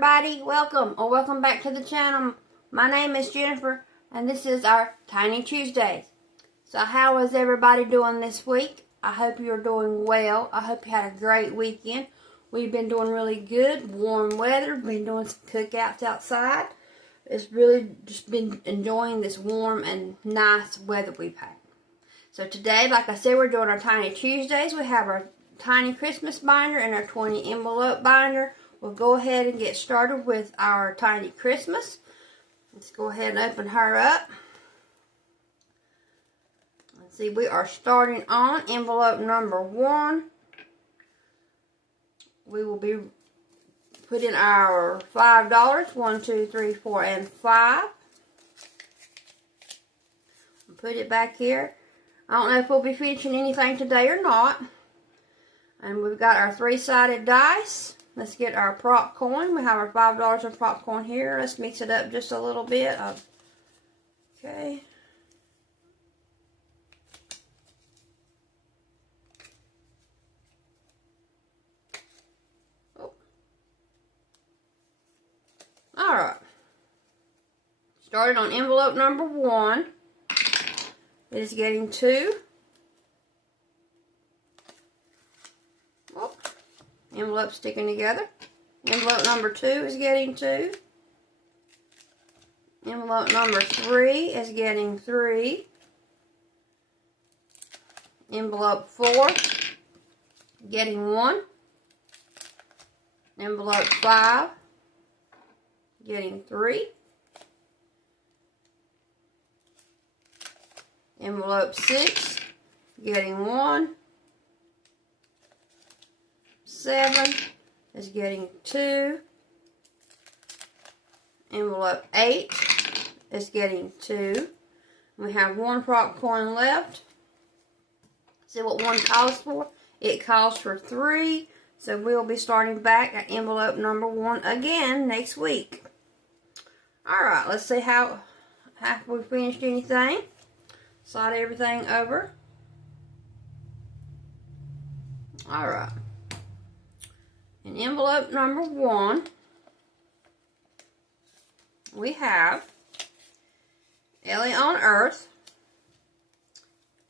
everybody, welcome back to the channel. My name is Jennifer and this is our Tiny Tuesdays. So how is everybody doing this week? I hope you're doing well. I hope you had a great weekend. We've been doing really good, warm weather, been doing some cookouts outside. It's really just been enjoying this warm and nice weather we've had. So today, like I said, we're doing our Tiny Tuesdays. We have our Tiny Christmas binder and our 20 envelope binder. We'll go ahead and get started with our Tiny Christmas. Let's go ahead and open her up. Let's see, we are starting on envelope number 1. We will be putting our $5, 1, 2, 3, 4, and 5. Put it back here. I don't know if we'll be finishing anything today or not. And we've got our 3-sided dice. Let's get our prop coin. We have our $5 of prop coin here. Let's mix it up just a little bit. Okay. Oh. Alright. Started on envelope number 1. It is getting 2. Oh. Envelope sticking together. Envelope number 2 is getting 2. Envelope number 3 is getting 3. Envelope 4 getting 1. Envelope 5 getting 3. Envelope 6 getting 1. 7 is getting 2. Envelope 8 is getting 2. We have 1 prop coin left. See what 1 calls for? It calls for 3. So we'll be starting back at envelope number 1 again next week. Alright, let's see how have we finished anything. Slide everything over. Alright. In envelope number 1, we have Ellie on Earth.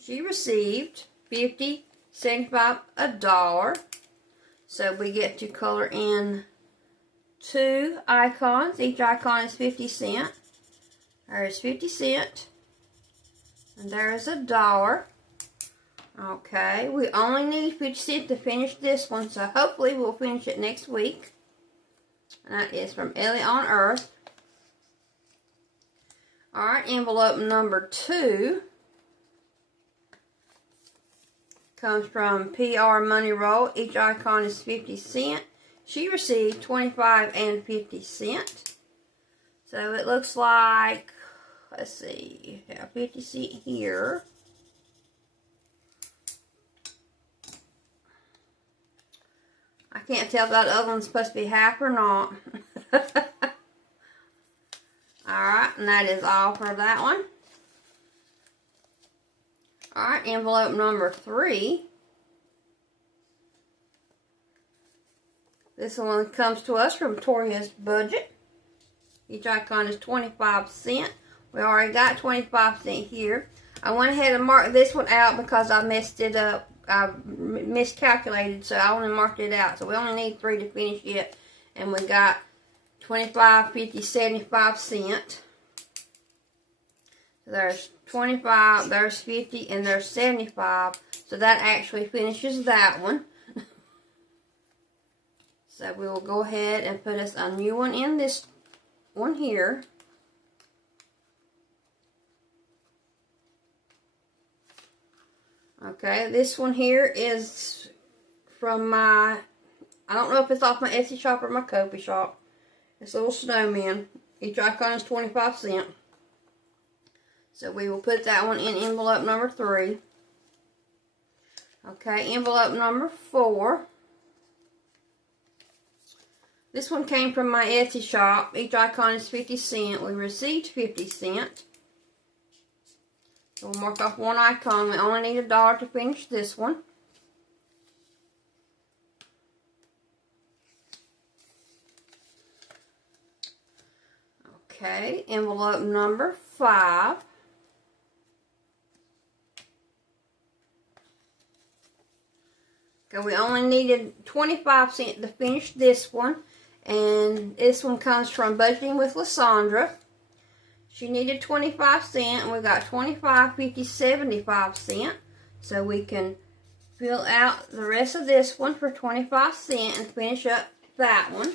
She received 50, 75, $1. So we get to color in 2 icons. Each icon is 50 cents. There is 50 cents. And there is $1. Okay, we only need 50 cents to finish this one, so hopefully we'll finish it next week. And that is from Ellie on Earth. Alright, envelope number 2 comes from PR Money Roll. Each icon is 50 cents. She received 25 and 50 cents. So it looks like, let's see, 50 cents here. I can't tell if that other one's supposed to be half or not. Alright, and that is all for that one. Alright, envelope number 3. This one comes to us from Toria's Budget. Each icon is 25 cents. We already got 25 cents here. I went ahead and marked this one out because I messed it up. I miscalculated, so I only marked it out. So we only need 3 to finish it. And we got 25, 50, 75 cents. So there's 25, there's 50, and there's 75. So that actually finishes that one. So we will go ahead and put us a new one in this one here. Okay, this one here is from my, I don't know if it's off my Etsy shop or my Ko-fi shop. It's a little snowman. Each icon is 25 cents. So we will put that one in envelope number 3. Okay, envelope number 4. This one came from my Etsy shop. Each icon is 50 cents. We received 50 cents. So we'll mark off 1 icon. We only need $1 to finish this one. Okay, envelope number 5. Okay, we only needed 25 cents to finish this one. And this one comes from Budgeting with Lysandra. She needed 25 cents, and we got 25, 50, 75 cents. So we can fill out the rest of this one for 25 cents and finish up that one.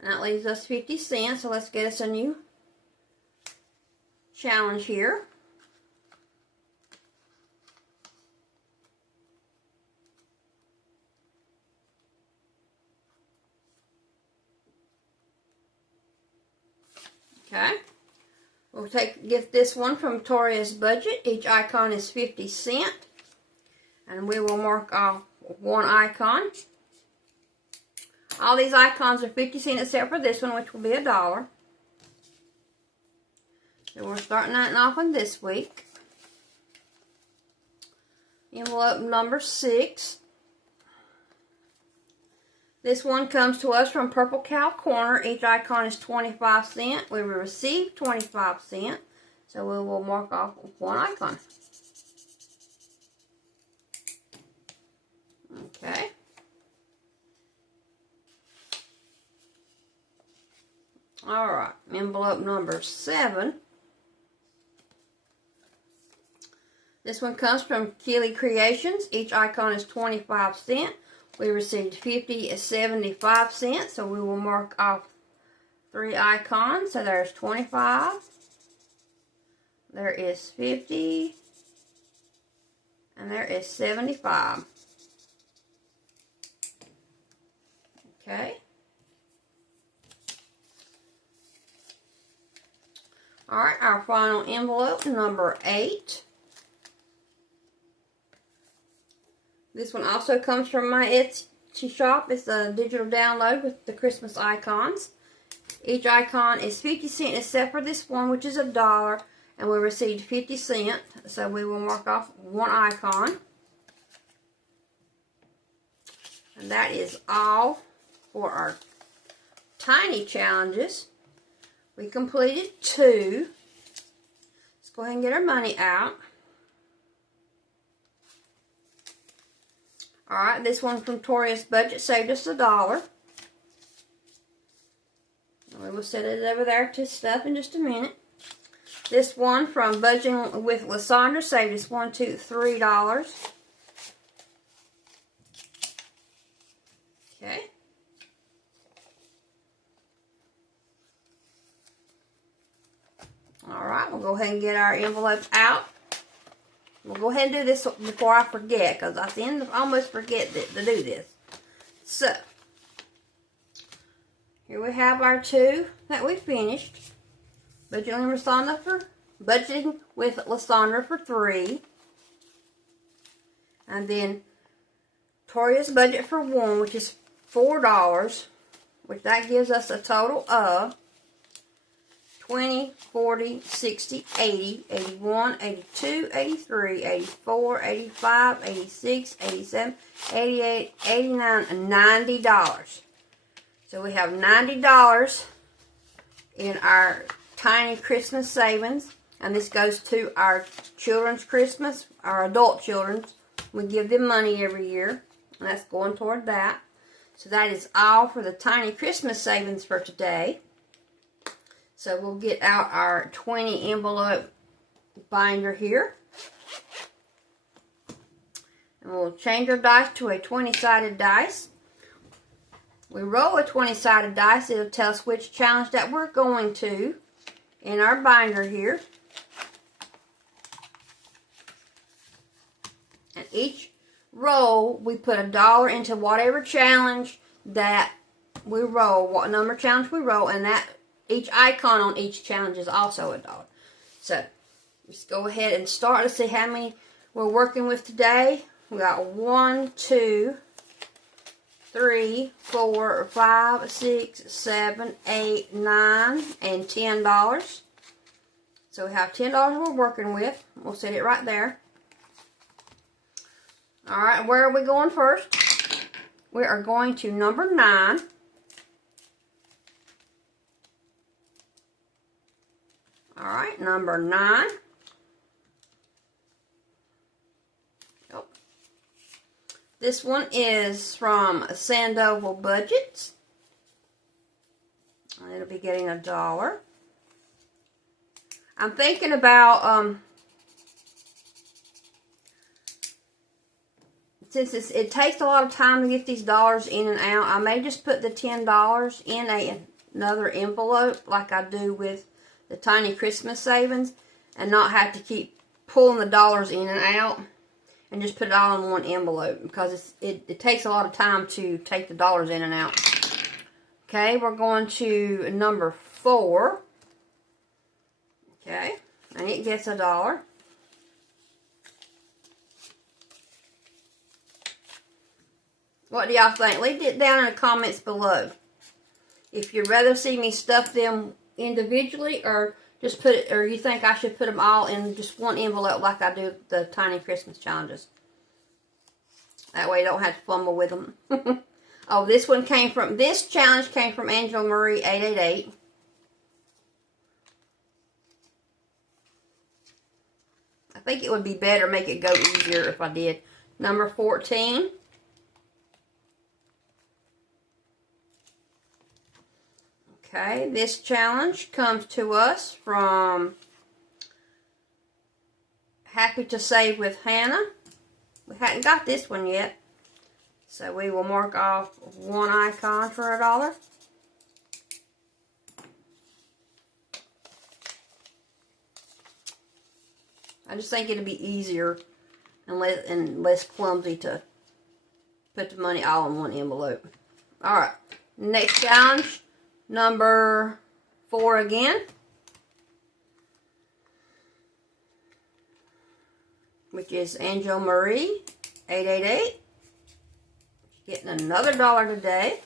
And that leaves us 50 cents, so let's get us a new challenge here. Okay, we'll get this one from Toria's Budget. Each icon is 50 cents. And we will mark off one icon. All these icons are 50 cents except for this one, which will be $1. So we're starting that off on this week. Envelope number 6. This one comes to us from Purple Cow Corner. Each icon is 25 cents. We will receive 25 cents. So we will mark off one icon. Okay. Alright, envelope number 7. This one comes from Keeley Creations. Each icon is 25 cents. We received 50 and 75 cents, so we will mark off 3 icons. So there's 25, there is 50, and there is 75. Okay. Alright, our final envelope, number 8. This one also comes from my Etsy shop. It's a digital download with the Christmas icons. Each icon is 50 cents except for this one, which is $1. And we received 50 cents. So we will mark off one icon. And that is all for our tiny challenges. We completed 2. Let's go ahead and get our money out. Alright, this one from Toria's Budget saved us $1. We will set it over there to stuff in just a minute. This one from Budgeting with Lysandra saved us $1, $2, $3. Okay. Alright, we'll go ahead and get our envelopes out. We'll go ahead and do this before I forget, because I almost forget to do this. So, here we have our 2 that we finished. Budgeting with Lysandra for 3. And then Toria's Budget for 1, which is $4, which that gives us a total of 20, 40, 60, 80, 81, 82, 83, 84, 85, 86, 87, 88, 89, and $90. So we have $90 in our tiny Christmas savings. And this goes to our children's Christmas, our adult children's. We give them money every year. And that's going toward that. So that is all for the tiny Christmas savings for today. So we'll get out our 20 envelope binder here. And we'll change our dice to a 20-sided dice. We roll a 20-sided dice. It'll tell us which challenge that we're going to in our binder here. And each roll, we put $1 into whatever challenge that we roll, what number challenge we roll, and that each icon on each challenge is also $1. So, let's go ahead and start. Let's see how many we're working with today. We got 1, 2, 3, 4, 5, 6, 7, 8, 9, and $10. So we have $10 we're working with. We'll set it right there. Alright, where are we going first? We are going to number 9. right, number 9. Oh. This one is from Sandoval Budgets. It'll be getting $1. I'm thinking about, since it takes a lot of time to get these dollars in and out, I may just put the $10 in another envelope like I do with the Tiny Christmas Savings and not have to keep pulling the dollars in and out and just put it all in one envelope because it takes a lot of time to take the dollars in and out. Okay, we're going to number 4. Okay, and it gets $1. What do y'all think? Leave it down in the comments below. If you'd rather see me stuff them individually or just put it, or you think I should put them all in just one envelope like I do the Tiny Christmas Challenges. That way you don't have to fumble with them. Oh, this challenge came from Angela Marie 888. I think it would be better, make it go easier if I did. Number 14. Okay, this challenge comes to us from Happy to Save with Hannah. We hadn't got this one yet. So we will mark off one icon for $1. I just think it'd be easier and less clumsy to put the money all in one envelope. Alright, next challenge, number 4 again. Which is Angel Marie 888. Getting another $1 today.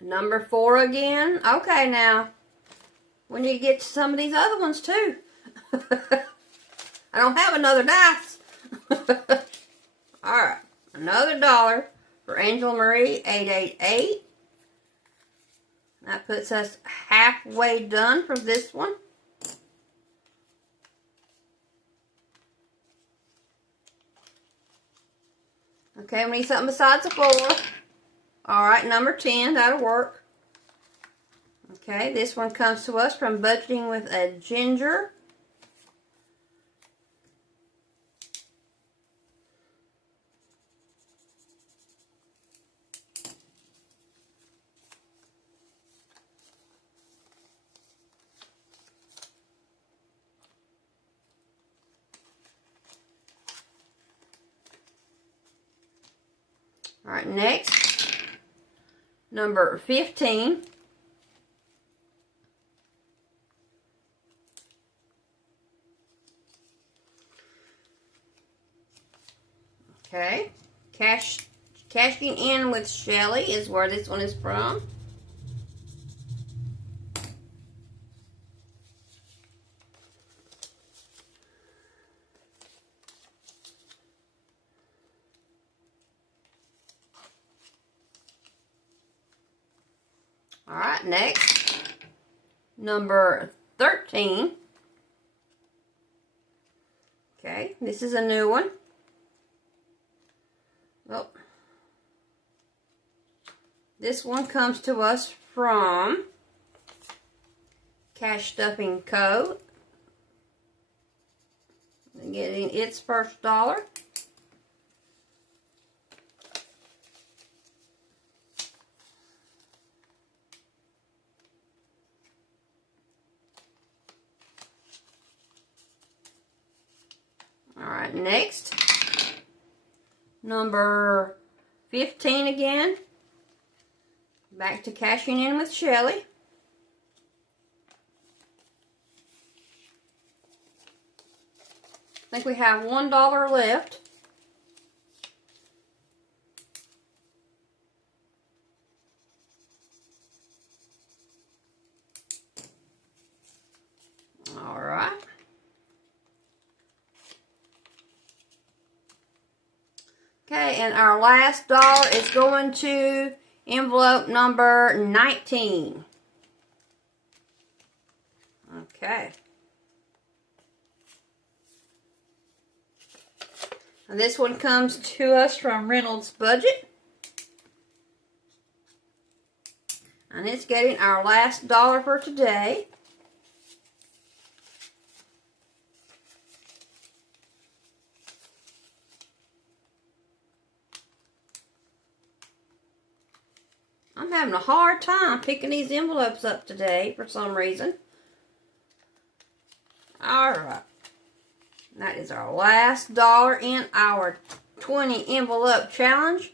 Number 4 again. Okay, now we need to get to some of these other ones too. I don't have another dice. Alright, another $1 for Angel Marie 888. That puts us halfway done for this one. Okay, we need something besides a 4. Alright, number 10, that'll work. Okay, this one comes to us from Budgeting with a Ginger. Alright, next, number 15. Okay, cashing in with Shelly is where this one is from. Alright, next, number 13. Okay, this is a new one. Well, this one comes to us from Cash Stuffing Co. Getting its first $1. Alright, next, number 15 again. Back to cashing in with Shelly. I think we have $1 left. Alright. Okay, and our last dollar is going to envelope number 19. Okay. And this one comes to us from Reynolds Budget. And it's getting our last dollar for today. I'm having a hard time picking these envelopes up today for some reason. Alright. That is our last dollar in our 20 envelope challenge.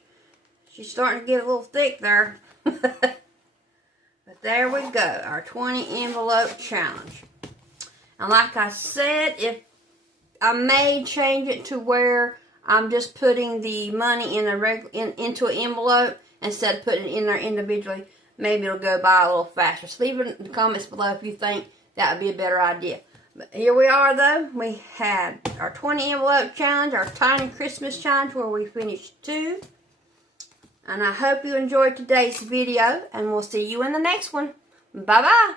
She's starting to get a little thick there. But there we go. Our 20 envelope challenge. And like I said, if I may change it to where I'm just putting the money in into an envelope instead of putting it in there individually. Maybe it'll go by a little faster. So leave it in the comments below if you think that would be a better idea. But here we are though. We had our 20 envelope challenge, our tiny Christmas challenge where we finished 2. And I hope you enjoyed today's video and we'll see you in the next one. Bye bye.